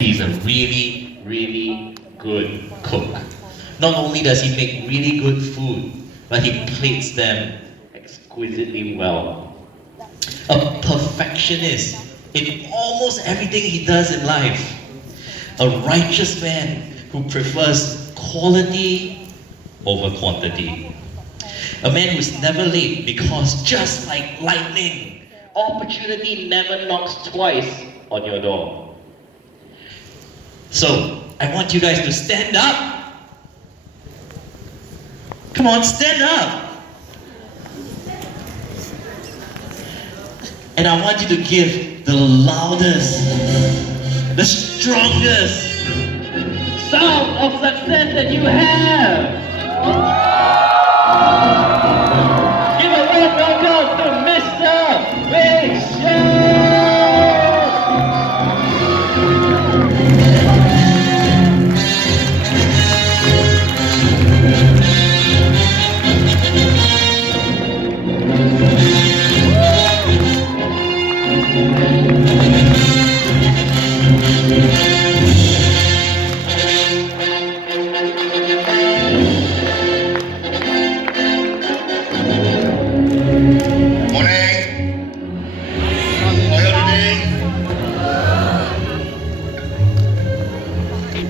He's a really, really good cook. Not only does he make really good food, but he plates them exquisitely well. A perfectionist in almost everything he does in life. A righteous man who prefers quality over quantity. A man who's never late because just like lightning, opportunity never knocks twice on your door. So, I want you guys to stand up. Come on, stand up. And I want you to give the loudest, the strongest sound of success that you have. Give a warm welcome to Mr. Rachel.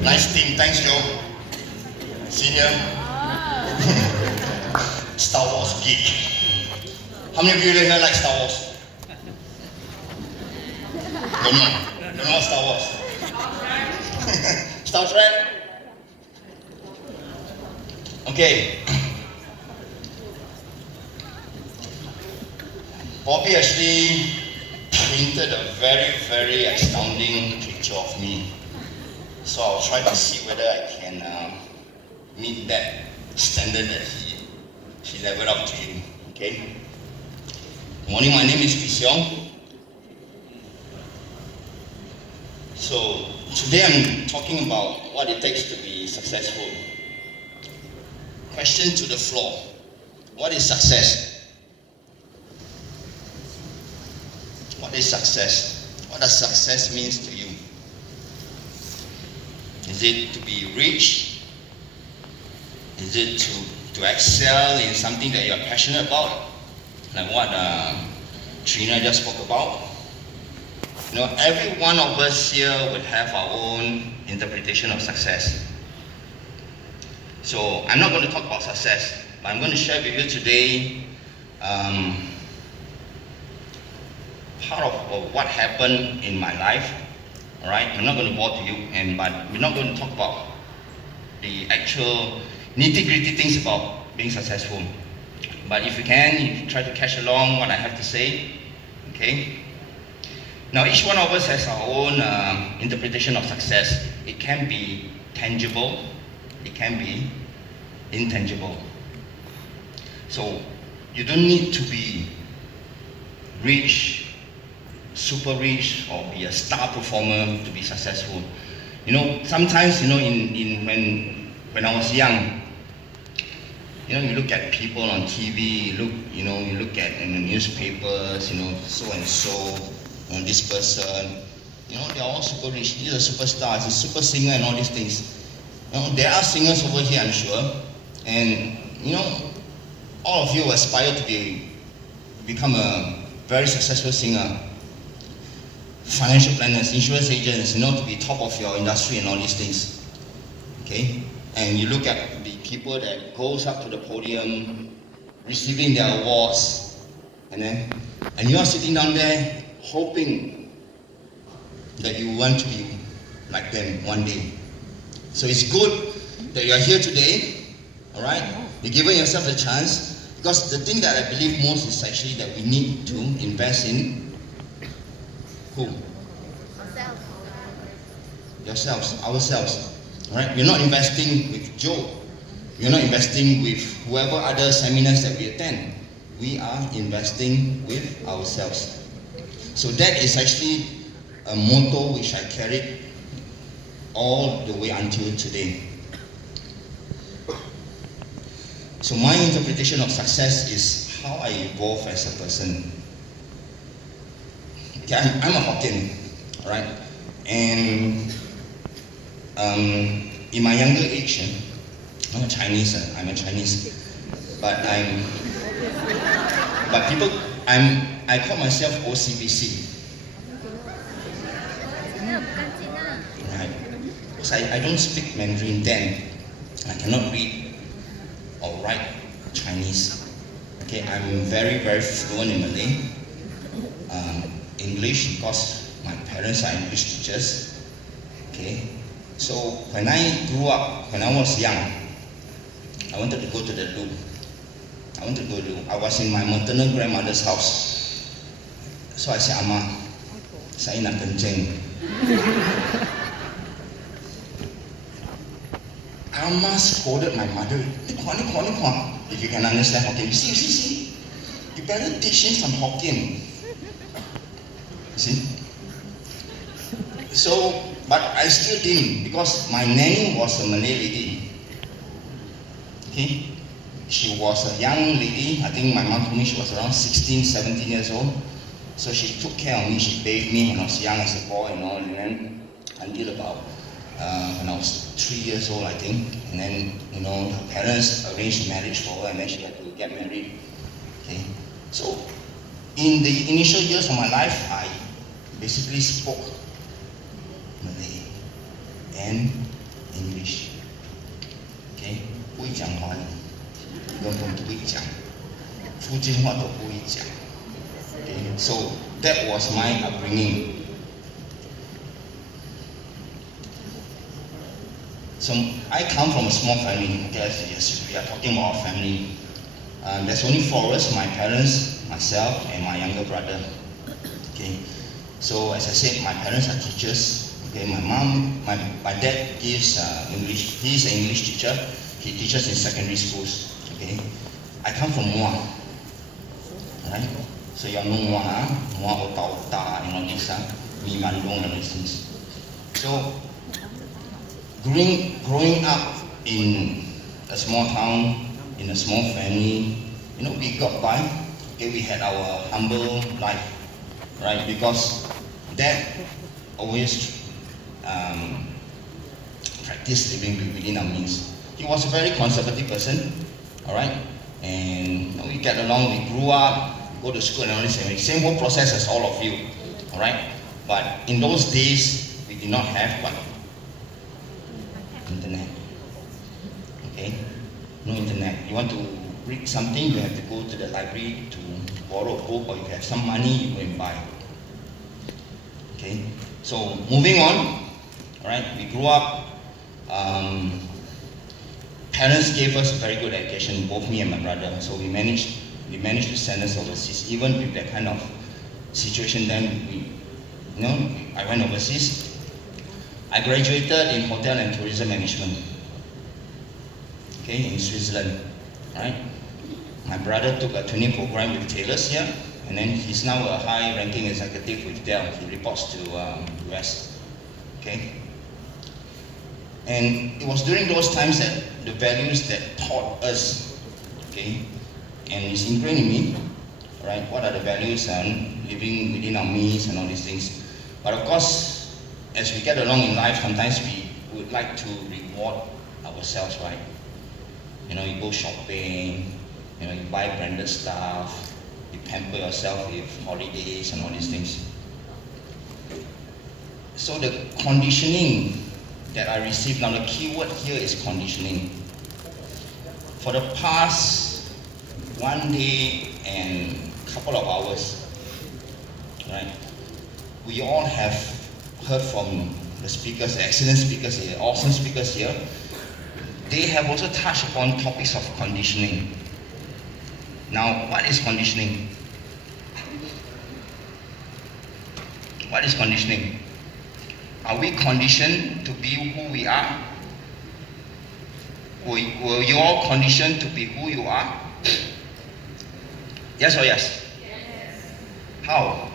Nice team, thanks Joe. Senior. Star Wars geek. How many of you here like Star Wars? Don't know what Star Wars. Star Trek? Okay. Bobby actually painted a very, very astounding picture of me. So I'll try to see whether I can meet that standard that she leveled up to you. Okay? Morning, my name is Pi Xiong. So today I'm talking about what it takes to be successful. Question to the floor. What is success? What is success? What does success means to you? Is it to be rich? Is it to excel in something that you're passionate about? Like what Trina just spoke about? You know, every one of us here would have our own interpretation of success. So I'm not going to talk about success, but I'm going to share with you today part of what happened in my life. All right, I'm not going to bore to you, but we're not going to talk about the actual nitty-gritty things about being successful. But if you can, you try to catch along what I have to say. Okay. Now, each one of us has our own interpretation of success. It can be tangible, it can be intangible. So you don't need to be rich, super rich, or be a star performer to be successful. You know, sometimes, you know, when I was young, you know, you look at people on TV, you look at in the newspapers, you know, so and so, you know, this person, you know, they're all super rich. He's a superstar, he's a super singer, and all these things. You know, there are singers over here, I'm sure, and you know, all of you aspire to become a very successful singer. Financial planners, insurance agents, you know, to be top of your industry and all these things. Okay? And you look at the people that goes up to the podium, receiving their awards, and you are sitting down there hoping that you want to be like them one day. So it's good that you are here today, all right? You're giving yourself a chance, because the thing that I believe most is actually that we need to invest in who? Yourselves, ourselves. Right? We're not investing with Joe. We're not investing with whoever other seminars that we attend. We are investing with ourselves. So that is actually a motto which I carried all the way until today. So my interpretation of success is how I evolve as a person. Okay, I'm a Hokkien, right? And in my younger age, I'm a Chinese, but people, I call myself OCBC, right? Because I don't speak Mandarin then. I cannot read or write Chinese. Okay, I'm very, very fluent in Malay. English, because my parents are English teachers. Okay, so when I grew up, when I was young, I wanted to go to the loo. I was in my maternal grandmother's house. So I said, Ama, saya nak kencing. Ama scolded my mother. If you can understand Hokkien, see. You better teach him some Hokkien. See? So, but I still didn't, because my nanny was a Malay lady. Okay? She was a young lady. I think my mom told me she was around 16, 17 years old. So she took care of me. She bathed me when I was young as a boy and all, and then until about when I was 3 years old, I think. And then, her parents arranged marriage for her, and then she had to get married. Okay? So, in the initial years of my life, I basically spoke Malay and English. Okay? 不会讲华语，根本不会讲，福建话都不会讲。Okay? So that was my upbringing. So I come from a small family. Okay, yes, we are talking about our family. There's only 4 of us: my parents, myself, and my younger brother. Okay. So as I said, my parents are teachers. Okay, my dad gives English. He's an English teacher. He teaches in secondary schools. Okay. I come from Muar. Alright. So you know Muar, Muar Otauta, and all this, Mi Bandung and these things. So growing up in a small town, in a small family, we got by. Okay, we had our humble life, right? Because Dad always practiced living within our means. He was a very conservative person, all right? And we get along, we grew up, go to school and all this, same whole process as all of you, all right? But in those days, we did not have what? Internet, okay? No internet. You want to read something, you have to go to the library to borrow a book, or if you have some money, you go and buy. Okay, so moving on, all right, we grew up, parents gave us a very good education, both me and my brother, so we managed to send us overseas. Even with that kind of situation, then I went overseas. I graduated in hotel and tourism management, okay, in Switzerland, right? My brother took a training program with Taylor's here, and then he's now a high-ranking executive with Dell. He reports to US, okay? And it was during those times that the values that taught us, okay, and it's ingrained in me, right? What are the values and living within our means and all these things. But of course, as we get along in life, sometimes we would like to reward ourselves, right? You go shopping, you buy branded stuff, you pamper yourself with holidays and all these things. So the conditioning that I received, now the key word here is conditioning. For the past 1 day and couple of hours, right? We all have heard from the speakers, the excellent speakers here, awesome speakers here. They have also touched upon topics of conditioning. Now, what is conditioning? What is conditioning? Are we conditioned to be who we are? Were you all conditioned to be who you are? Yes or yes? Yes. How?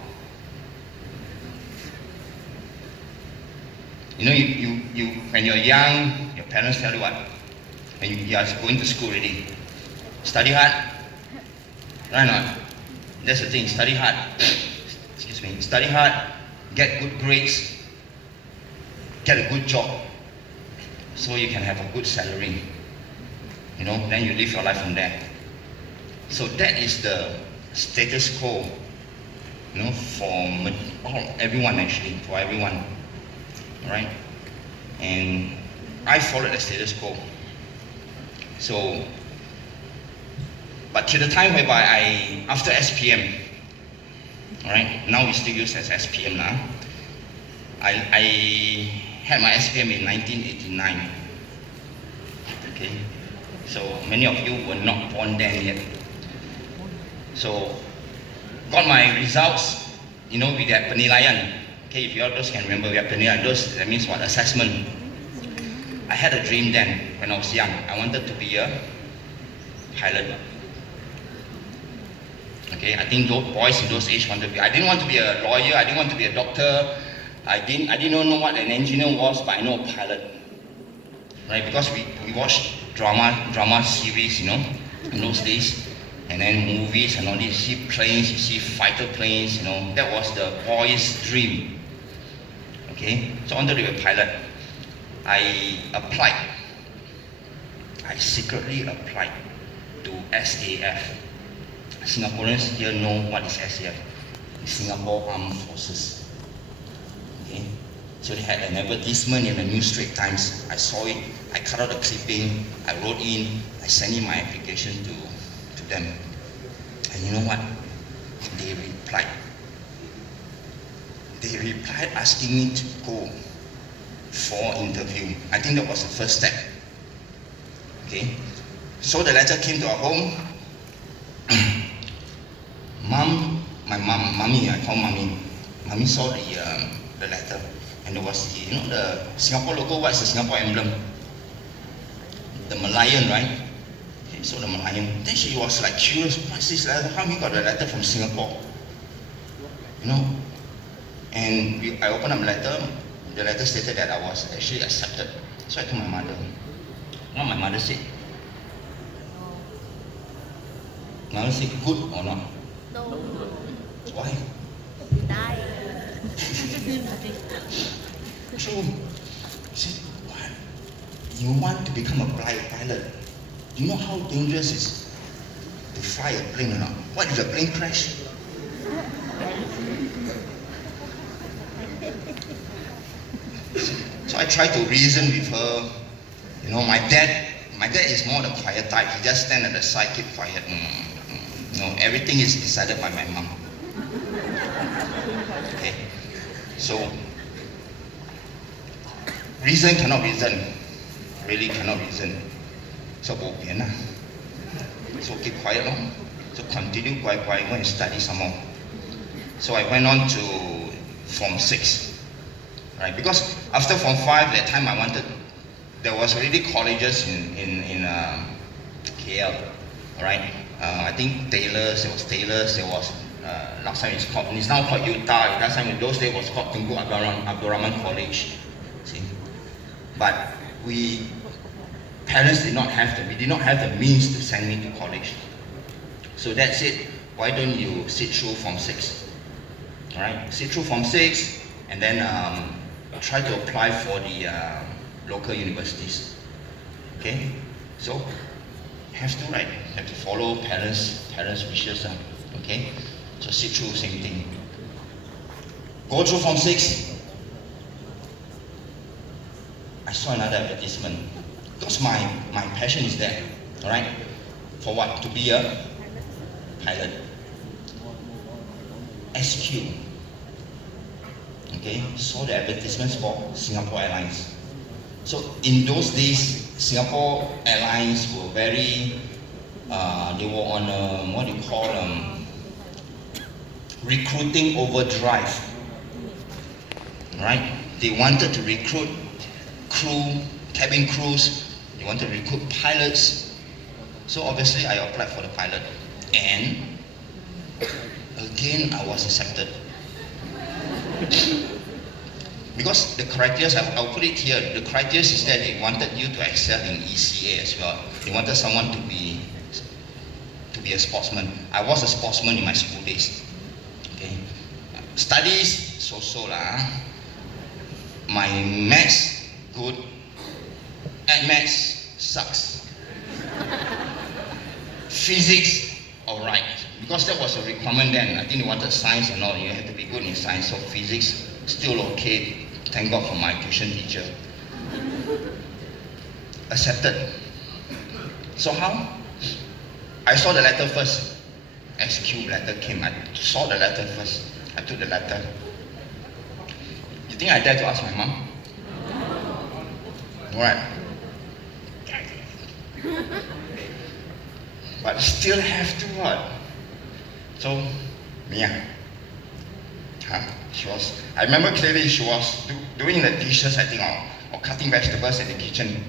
You when you're young, your parents tell you what? When you are going to school already, study hard. Right or not? That's the thing, study hard. Excuse me, study hard, get good grades, get a good job. so you can have a good salary. You know, then you live your life from there. So that is the status quo, you know, for everyone actually, for everyone, right? And I followed the status quo. So, but to the time whereby after SPM, alright, now we still use as SPM now. I had my SPM in 1989. Okay, so many of you were not born then yet. So, got my results, you know, with that penilaian. Okay, if you all those can remember, we have penilaian, that means what, assessment. I had a dream then, when I was young. I wanted to be a pilot. Okay, I think those boys in those age wanted to be. I didn't want to be a lawyer. I didn't want to be a doctor. I didn't know what an engineer was, but I know a pilot. Right, because we watched drama series, you know, in those days, and then movies and all this. You see planes, you see fighter planes, you know. That was the boy's dream. Okay, so I wanted to be a pilot. I applied. I secretly applied to SAF. Singaporeans here know what is SAF. Singapore Armed Forces. Okay, so they had an advertisement in the New Straits Times. I saw it. I cut out the clipping. I wrote in. I sent in my application to them. And you know what? They replied. They replied asking me to go for interview. I think that was the first step. Okay, so the letter came to our home. Mommy, I call mommy. Mommy saw the letter, and there was the, you know, the Singapore logo. What's the Singapore emblem? The Merlion, right? Okay, so the Merlion. Then she was like curious. What's this letter? How we got a letter from Singapore? You know. And I opened up the letter. The letter stated that I was actually accepted. So I told my mother. What my mother said. Mother said, good or not? No. Why? Die. True. She said, what? You want to become a pilot? Do you know how dangerous it is to fly a plane or not? What if the plane crash? So I tried to reason with her. You know, my dad is more the quiet type. He just stand at the side, keep quiet. No, everything is decided by my mom. Okay, so reason cannot reason, really cannot reason. So bo pian lah. So keep quiet long. So continue quiet, go and study some more. So I went on to Form 6, right? Because after Form 5, that time there was already colleges in KL, right? I think Taylor, there was last time it's now called Utah. Last time in those days was called Tunku Abdul Rahman College. See, but parents did not have the means to send me to college. So that's it. Why don't you sit through Form 6? All right, sit through Form 6, and then try to apply for the local universities. Okay, so have to follow parents' wishes. Okay, so sit through same thing. Go through Form 6. I saw another advertisement because my passion is there. All right, for what? To be a pilot. SQ. Okay, saw the advertisements for Singapore Airlines. So in those days, Singapore Airlines were very, they were on what do you call recruiting overdrive, right? They wanted to recruit crew, cabin crews, they wanted to recruit pilots. So obviously I applied for the pilot, and again I was accepted. Because the criteria, I'll put it here, the criteria is that they wanted you to excel in ECA as well. They wanted someone to be a sportsman. I was a sportsman in my school days. Okay. Studies, so lah. My maths, good. maths sucks. Physics, alright. Because that was a requirement then. I think they wanted science and all. You had to be good in science. So physics, still okay. Thank God for my tuition teacher. Accepted. So how? I saw the letter first. SQ letter came. I saw the letter first. I took the letter. You think I dare to ask my mom? Alright. But still have to what? So, Mia. I remember clearly she was doing the dishes, I think, or cutting vegetables in the kitchen.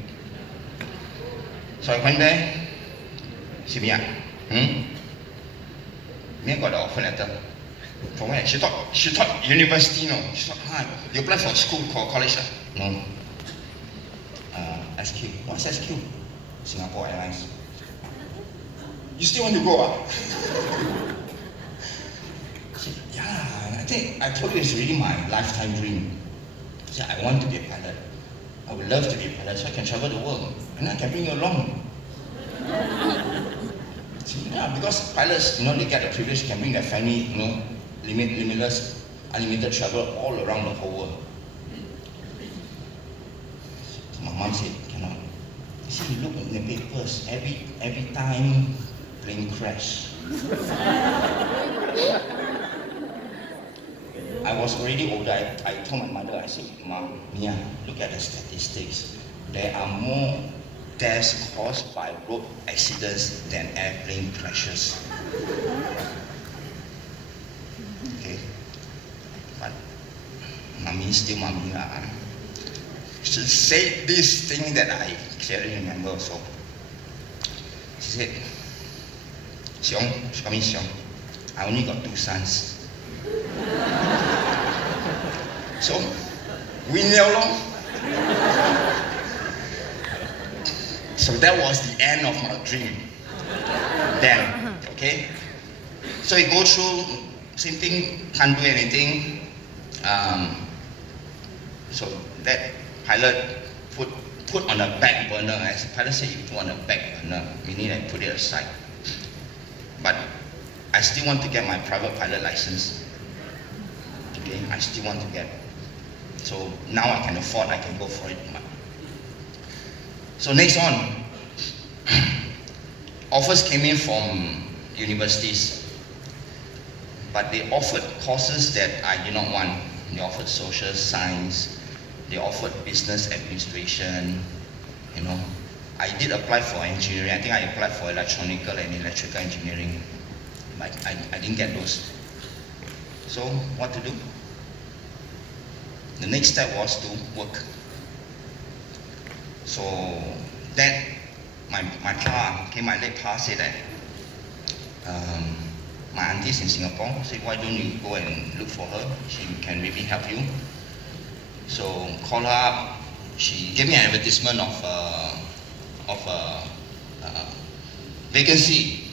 So I went there. See Mia. Mia got the offer letter. From where? She thought university, no. She thought, you apply for school or college? No. SQ. What's SQ? Singapore Airlines. You still want to go? Yeah, I think I told you it's really my lifetime dream. I said, I want to be a pilot. I would love to be a pilot so I can travel the world. And I can bring you along. Yeah, because pilots, they get the privilege, can bring their family, limitless, unlimited travel all around the whole world. So my mom said, cannot. You see, you look in the papers, every time plane crash. I was already older. I told my mother, I said, Mom, Mia, look at the statistics. There are more deaths caused by road accidents than airplane crashes. Okay? But Mommy is still Mommy. She said this thing that I clearly remember also. She said, Xiong, she called me Xiong, I only got 2 sons. So, win liao lor. So that was the end of my dream. Then, okay? So you go through, same thing, can't do anything. So that pilot put on the back burner. As the pilot said, you put on the back burner, meaning I put it aside. But I still want to get my private pilot license. Okay, I still want to get. So now I can afford, I can go for it. So next on, offers came in from universities, but they offered courses that I did not want. They offered social science, they offered business administration, I did apply for engineering. I think I applied for electronical and electrical engineering, but I didn't get those. So what to do? The next step was to work. So then my late pa said that my auntie is in Singapore. Said, why don't you go and look for her? She can maybe help you. So call her up. She gave me an advertisement of vacancy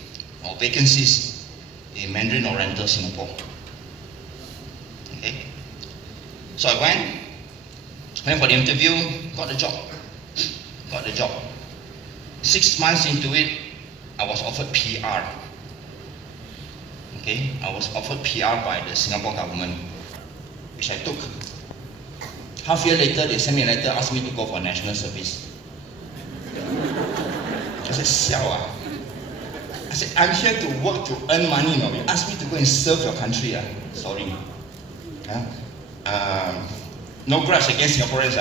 or vacancies in Mandarin Oriental, Singapore. Okay. So I went for the interview, got the job. 6 months into it, I was offered PR. Okay, I was offered PR by the Singapore government, which I took. Half year later, they sent me a letter, asked me to go for national service. I said, siao ah. I said, I'm here to work to earn money, no? You ask me to go and serve your country, ah? Sorry. No grudge against Singaporeans,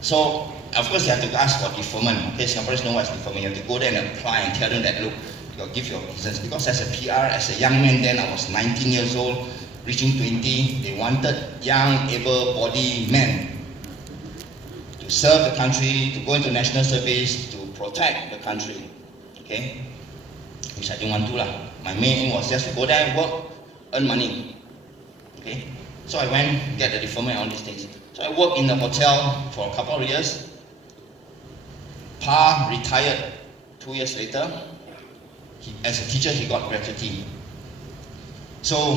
So, of course, you have to ask for deferment. Okay, Singaporeans know what is deferment. You have to go there and apply and tell them that, look, you'll give your reasons. Because as a PR, as a young man then, I was 19 years old, reaching 20, they wanted young, able-bodied men to serve the country, to go into national service, to protect the country. Okay? Which I didn't want to. My main aim was just to go there, work, earn money. Okay? So I went, get the deferment on these things. So I worked in the hotel for a couple of years. Pa retired 2 years later. As a teacher, he got gratuity. So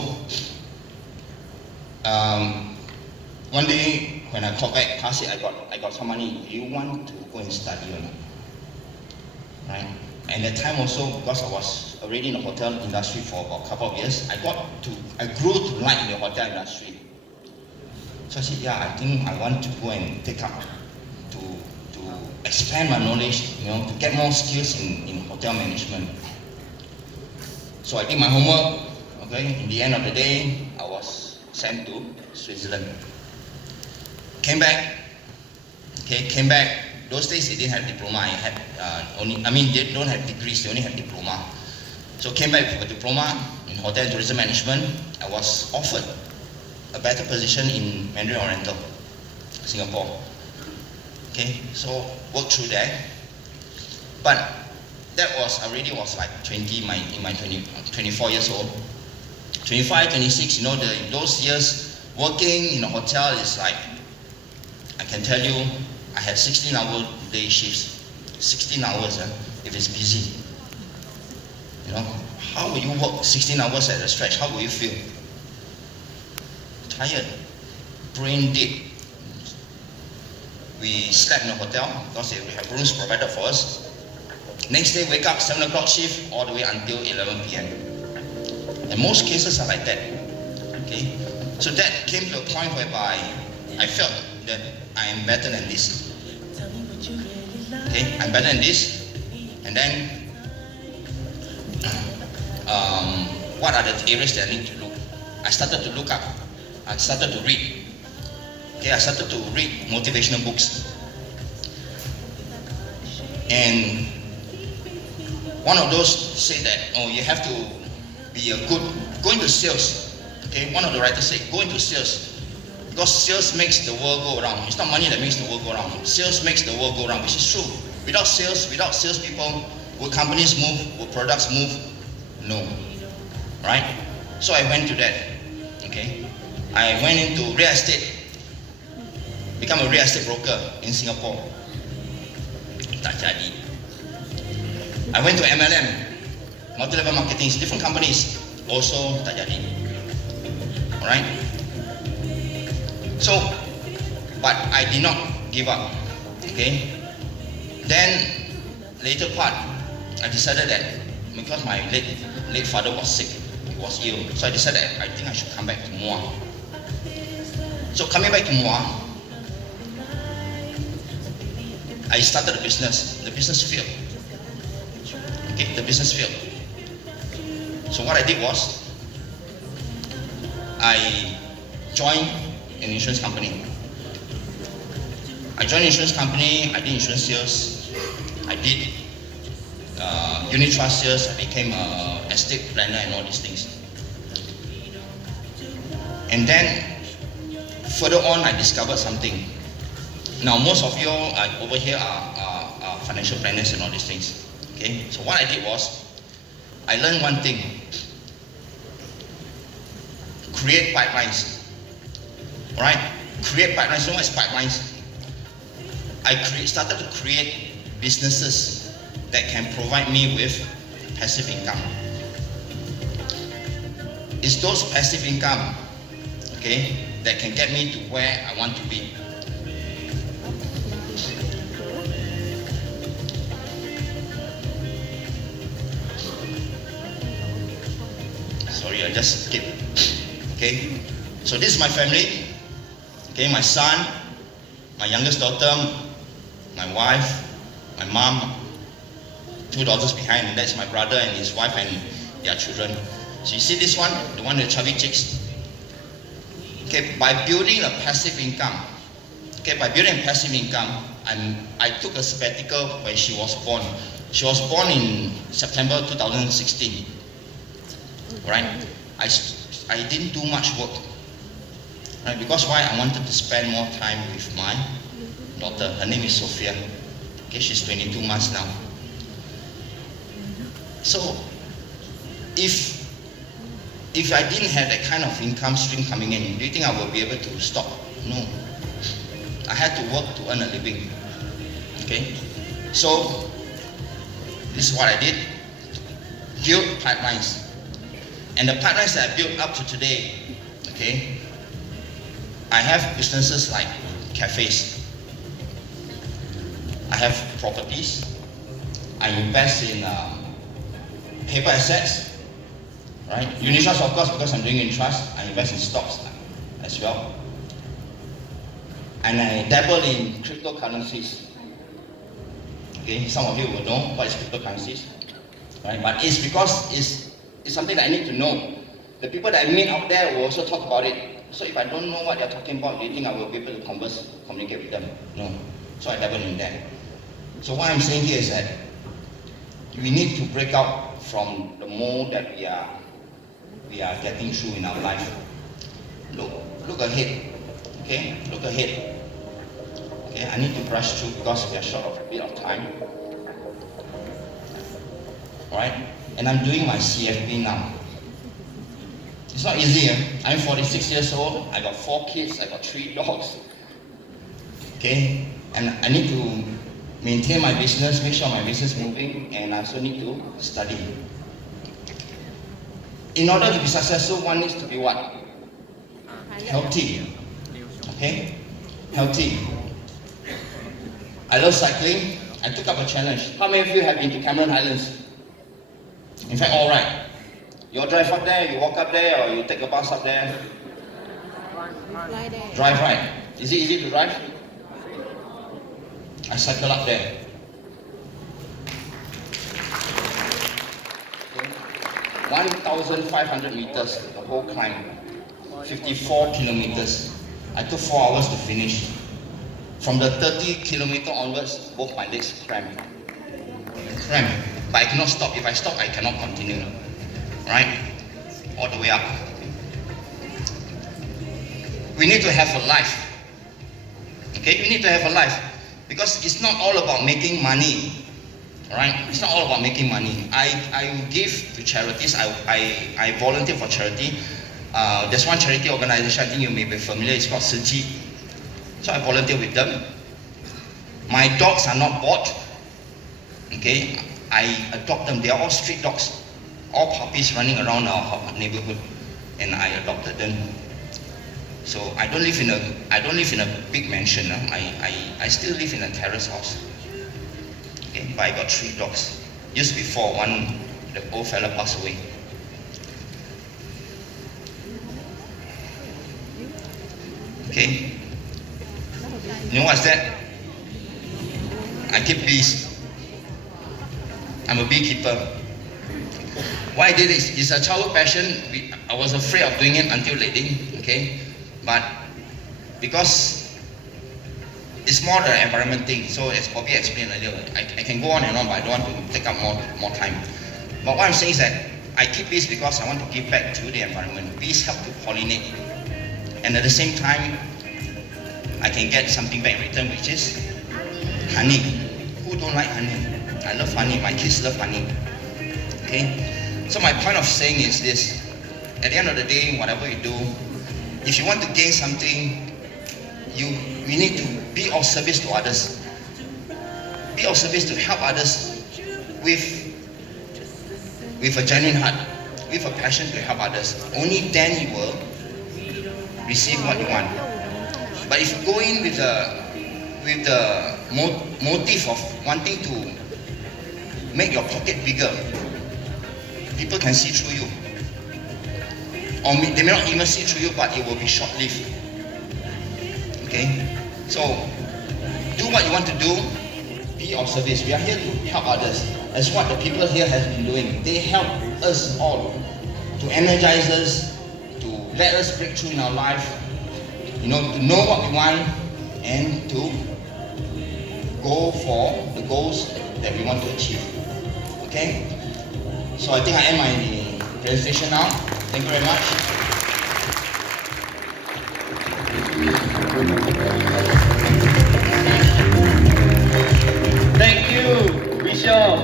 one day, when I called back, Pa said, I got some money. Do you want to go and study or not? Right? And that time also, because I was already in the hotel industry for about a couple of years, I grew to like the hotel industry. So I said, yeah, I think I want to go and take up to expand my knowledge, to get more skills in hotel management. So I did my homework. Okay, in the end of the day, I was sent to Switzerland. Came back. Those days they didn't have diploma. They don't have degrees. They only have diploma. So came back with a diploma in hotel and tourism management. I was offered a better position in Mandarin Oriental, Singapore. Okay, so worked through that. But that was like 24 years old. 25, 26, those years working in a hotel is like, I can tell you, I had 16-hour day shifts. 16 hours if it's busy. How will you work 16 hours at a stretch? How will you feel? Tired, brain dead. We slept in the hotel because we have rooms provided for us. Next day, wake up, 7 o'clock shift, all the way until 11 p.m. And most cases are like that. Okay? So that came to a point whereby I felt that I am better than this. Okay? I'm better than this. And then, what are the areas that I need to look? I started to look up. I started to read. Okay, I started to read motivational books. And one of those said that, you have to be go into sales. Okay, one of the writers said, go into sales. Because sales makes the world go around. It's not money that makes the world go around. Sales makes the world go around, which is true. Without salespeople, will companies move? Will products move? No. Right? So I went to that. Okay? I went into real estate. Become a real estate broker in Singapore. Tak jadi. I went to MLM, multi-level marketing, different companies. Also tak jadi. Alright? So, but I did not give up. Okay? Then, later part, I decided that because my late father was sick, he was ill, so I decided that I think I should come back to Muar. So coming back to Muar, I started a business. The business failed. Okay, the business failed. So what I did was, I joined an insurance company. I joined an insurance company, I did insurance sales, I did unit trust sales, I became an estate planner and all these things. And then, further on, I discovered something. Now, most of you over here are financial planners and all these things. Okay, so what I did was, I learned one thing. Create pipelines. Alright? Create pipelines. You know what is pipelines? I started to create businesses that can provide me with passive income. It's those passive income, okay, that can get me to where I want to be. Sorry, I just skipped. Okay, so this is my family. Okay, my son, my youngest daughter, my wife, my mom, 2 daughters behind, and that's my brother and his wife and their children. So you see this one, the one with the chubby chicks? Okay, by building a passive income, I took a sabbatical when she was born. She was born in September 2016. Right? I didn't do much work. Right? Because why? I wanted to spend more time with my daughter. Her name is Sophia. Okay, she's 22 months now. So, if I didn't have that kind of income stream coming in, do you think I would be able to stop? No. I had to work to earn a living. Okay? So, this is what I did. Build pipelines. And the pipelines that I built up to today, okay, I have businesses like cafes. I have properties. I invest in paper assets, right? Unit trust, of course, because I'm doing unit trust, I invest in stocks as well. And I dabble in cryptocurrencies. Okay, some of you will know what is cryptocurrencies, right? But it's because it's something that I need to know. The people that I meet out there will also talk about it. So if I don't know what they're talking about, do you think I will be able to communicate with them? No. So I dabble in that. So what I'm saying here is that we need to break out from the mold that we are getting through in our life. Look ahead. Okay? Look ahead. Okay, I need to brush through because we are short of a bit of time. Alright? And I'm doing my CFP now. It's not easy. I'm 46 years old, I got 4 kids, I got 3 dogs. Okay? And I need to maintain my business, make sure my business is moving, and I also need to study. In order to be successful, one needs to be what? Healthy. Okay? Healthy. I love cycling. I took up a challenge. How many of you have been to Cameron Highlands? In fact, all right. You drive up there, you walk up there, or you take a bus up there? Drive, right? Is it easy to drive? I cycle up there. Okay. 1,500 meters, the whole climb. 54 kilometers. I took 4 hours to finish. From the 30 kilometer onwards, both my legs cramped. Cramped. But I cannot stop. If I stop, I cannot continue. Right? All the way up. We need to have a life. Okay? We need to have a life. Because it's not all about making money. Right? It's not all about making money. I give to charities. I volunteer for charity. There's one charity organization, I think you may be familiar, it's called Siji. So I volunteer with them. My dogs are not bought. Okay? I adopt them. They are all street dogs. All puppies running around our neighborhood. And I adopted them. So I don't live in a big mansion. I still live in a terrace house. Okay? But I got 3 dogs. Just before the old fella passed away. Okay? You know what's that? I keep bees. I'm a beekeeper. Why I did this? It's a childhood passion. I was afraid of doing it until lately. Okay? But because it's more the environment thing, so as Bobby explained earlier, I can go on and on, but I don't want to take up more time. But what I'm saying is that I keep bees because I want to give back to the environment. Bees help to pollinate. And at the same time, I can get something back in return, which is honey. Who don't like honey? I love honey. My kids love honey. Okay? So my point of saying is this. At the end of the day, whatever you do, if you want to gain something, you need to be of service to others. Be of service to help others with a genuine heart, with a passion to help others. Only then you will receive what you want. But if you go in with the motive of wanting to make your pocket bigger, people can see through you. Or they may not even see through you, but it will be short-lived. Okay? So, do what you want to do, be of service. We are here to help others. That's what the people here have been doing. They help us all to energize us, to let us break through in our life, to know what we want and to go for the goals that we want to achieve. Okay? So I think I end my presentation now. Thank you very much. Thank you, Vishal.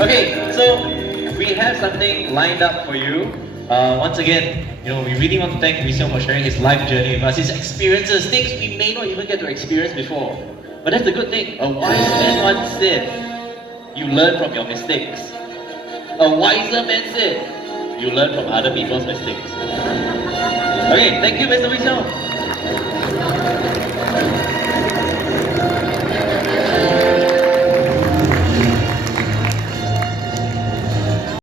Okay, so we have something lined up for you. Once again, we really want to thank Vishal for sharing his life journey with us, his experiences, things we may not even get to experience before. But that's the good thing. A wise man once said, you learn from your mistakes. A wiser man said, you learn from other people's mistakes. Okay, thank you, Mr. Vishal.